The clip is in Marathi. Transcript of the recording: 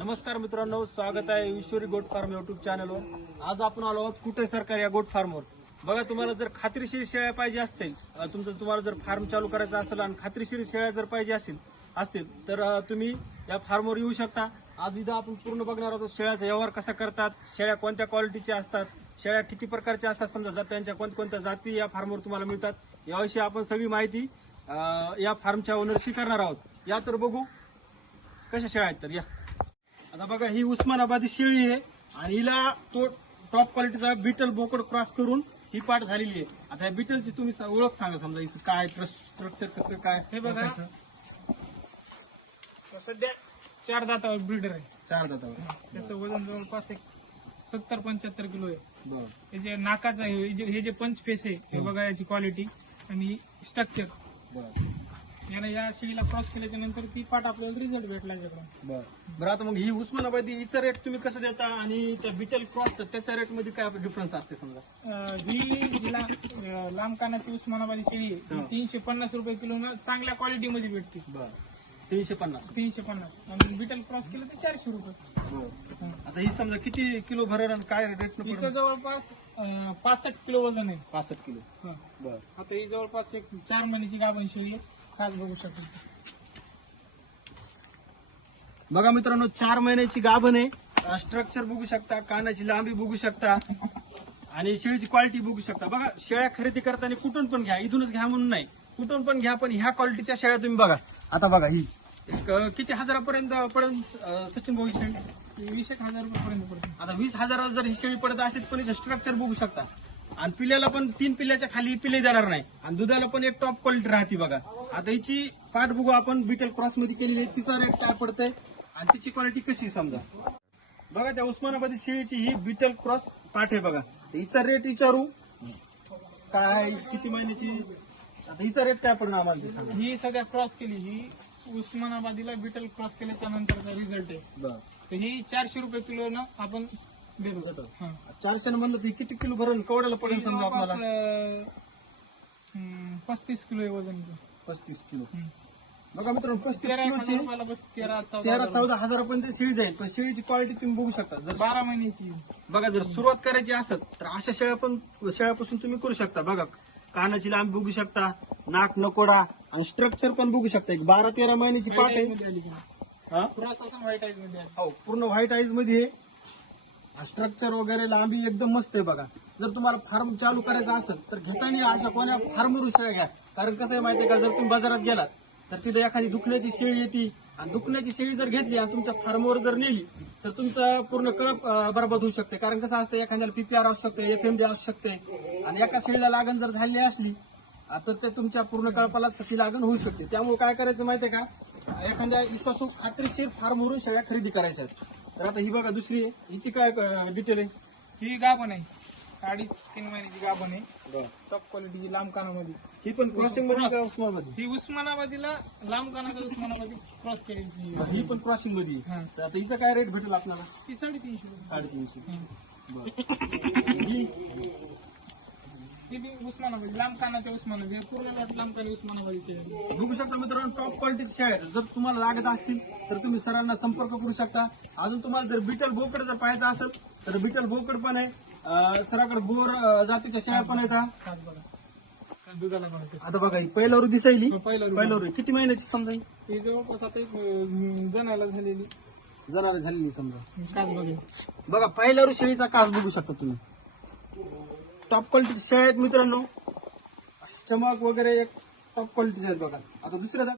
नमस्कार मित्रांनो स्वागत आहे ईश्वरी गोट फार्म युट्यूब चॅनलवर आज आपण आलो आहोत कुठे सरकार या गोट फार्मवर बघा तुम्हाला जर खात्रीशीर शेळ्या पाहिजे असतील तुमचं तुम्हाला जर फार्म चालू करायचं असेल आणि खात्रीशीर शेळ्या जर पाहिजे असतील असतील तर तुम्ही या फार्मवर येऊ शकता. आज इथं आपण पूर्ण बघणार आहोत शेळ्याचा व्यवहार कसा करतात शेळ्या कोणत्या क्वालिटीच्या असतात शेळ्या किती प्रकारच्या असतात समजा जात्यांच्या कोणकोणत्या जाती या फार्मवर तुम्हाला मिळतात. याविषयी आपण सगळी माहिती या फार्मच्या ओनरशी करणार आहोत. या तर बघू कशा शेळ्या आहेत तर या. आता बघा ही उस्मानाबादी शेळी आहे आणि हिला तो टॉप क्वालिटीचा बिटल बोकड क्रॉस करून ही पाठ झालेली आहे. आता या बिटलची तुम्ही सा- ओळख सांगा समजा हिचं काय स्ट्रक्चर कसं काय हे बघा. सध्या चार दातावर ब्रीडर आहे. चार दातावर. त्याचं वजन जवळपास एक सत्तर पंच्याहत्तर किलो आहे. बरं. हे जे नाकाचं आहे हे जे- हे जे पंच फेस आहे हे बघा याची क्वालिटी आणि स्ट्रक्चर बरं. यानं या शेळीला क्रॉस केल्याच्यानंतर ती पाठ आपल्याला रिझल्ट भेटला याच्याकडून. बरं. बरं आता मग ही उस्मानाबादी हिचा रेट तुम्ही कसं देता? आणि त्या बिटल क्रॉस त्याच्या रेटमध्ये काय डिफरन्स असते समजा? अं, ही जिला अं, लांब कानाची उस्मानाबादी शेळी आहे हा. तीनशे पन्नास रुपये किलो चांगल्या क्वालिटी मध्ये भेटते. बरं. तीनशे पन्नास. तीनशे पन्नास. आणि बिटल क्रॉस केलं तर चारशे रुपये. बरं. आता ही समजा किती किलो भरेल आणि काय रेट हिचं जवळपास अं, पासष्ट किलो वजन आहे. पासष्ट किलो. हा. बरं. आता ही जवळपास एक चार महिन्याची गाभण शेळी आहे. खास बघू शकतो. बघा मित्रांनो चार महिन्याची गाभण आहे. स्ट्रक्चर बघू शकता कानाची लांबी बघू शकता आणि शेळीची क्वालिटी बघू शकता. बघा शेळ्या खरेदी करताना कुठून पण घ्या इथूनच घ्या म्हणून नाही. कुठून पण घ्या पण ह्या क्वालिटीच्या शेळ्या तुम्ही बघा. आता बघा ही. किती हजारापर्यंत पडेल सचिन भाऊ शेळी? वीस एक हजार पडते आता वीस हजाराला जर ही शेळी पडत असेल पण स्ट्रक्चर बघू शकता. आणि पिल्याला पण तीन पिल्याच्या खाली पिले देणार नाही. आणि दुधाला पण एक टॉप क्वालिटी राहते बघा. आता हिची पाठ बघू आपण बिटल क्रॉसमध्ये केलेली आहे. तिचा रेट काय पडतंय आणि तिची क्वालिटी कशी समजा. बघा त्या उस्मानाबादी शेळीची ही बिटल क्रॉस पाठ आहे बघा. हिचा रेट विचारू. काय किती महिन्याची? आता हिचा रेट काय पडणार आम्हाला ते सांगा. ही सगळ्या क्रॉस केली ही. उस्मानाबादीला बिटल क्रॉस केल्याच्या नंतरचा रिझल्ट आहे. तर ही चारशे रुपये किलो ना आपण देतो. हा. चारशे म्हणलं तर किती किलो भरेल केवढ्याला ही पडेल समजा जवळपास, आपल्याला अं, हम्म, पस्तीस किलो आहे वजनचं. पस्तीस किलो. हम्म. बघा मित्रांनो पस्तीस तेरा किलोची बस तेरा चौदा तेरा चौदा हजारापर्यंत शेळी जाईल. पण शेळीची क्वालिटी तुम्ही बघू शकता. जर. बारा महिन्याची. बघा जर सुरुवात करायची असेल तर अशा शेळ्या पण शेळ्यापासून तुम्ही करू शकता. बघा कानाची लांबी बघू शकता नाक नकोडा आणि स्ट्रक्चर पण बघू शकता. एक बारा तेरा महिन्याची पाट आईज आहे. हा? असं व्हाईट हो पूर्ण व्हाईट आईजमध्ये स्ट्रक्चर वगैरे लांबी एकदम मस्त आहे बघा. जर तुम्हाला फार्म चालू करायचं असेल तर घेताना अशा कोण्या फार्मवरून शेळ्या घ्या. कारण कसं आहे माहितीये का जर तुम्ही बाजारात गेलात तर तिथे एखादी दुखण्याची शेळी येते. आणि दुखण्याची शेळी जर घेतली आणि तुमच्या फार्मवर जर नेली तर तुमचं पूर्ण कळप बरबाद होऊ शकते. कारण कसं असतं एखाद्याला पीपीआर असू शकते एफ एम डी असू शकते. आणि एका शेळीला लागण जर झाली असली तर ते तुमच्या पूर्ण कळपाला त्याची लागण होऊ शकते. त्यामुळे काय करायचं माहितीये का एखाद्या विश्वासू खात्रीशीर फार्मवरून शेळ्या खरेदी करायच्या आहेत. तर आता ही बघा दुसरी आहे हिची काय डिटेल आहे ही गाभण आहे अडीच तीन महिन्याची गाभण आहे टॉप क्वालिटीची लांब कानामध्ये ही पण क्रॉसिंगमध्ये का उस्मानाबादी ही उस्मानाबादीला लांब कानाचा उस्मानाबादी क्रॉस आहे. ही पण क्रॉसिंगमध्ये आहे. हा. तर आता हिचा काय रेट भेटेल आपल्याला ती साडेतीनशे रुपये. साडेतीनशे. बरं ही ती बी उस्मानाबादी लांब कानाच्या उस्मानाबादी हे पूर्ण लॉट लांब काना उस्मानाबादीची आहे. बघू शकता मित्रांनो टॉप क्वालिटीचे शेळ्या आहेत. जर तुम्हाला लागत असतील तर तुम्ही सरांना संपर्क करू शकता. अजून तुम्हाला जर बिटल बोकड जर पाहायचं असेल तर बिटल बोकड पण आहे. अं, सराकडे बोर अं, जातीच्या शेळ्या पण आहेत हा. खास बघा. त्या दुधाला बनवते आता बघा ही पहिल्यावर दिसायली. पहिला पहिल्यावर किती महिन्याची समजा ही? ही जवळपास आता एक अं, जणाला झालेली. जनाला झालेली समजा. काच बघा. बघा पहिल्यावर शेळीचा कास बघू शकता तुम्ही. टॉप क्वालिटीचे शेळ्या आहेत मित्रांनो. चमक वगैरे एक टॉप क्वालिटीचे आहेत बघा. आता दुसऱ्या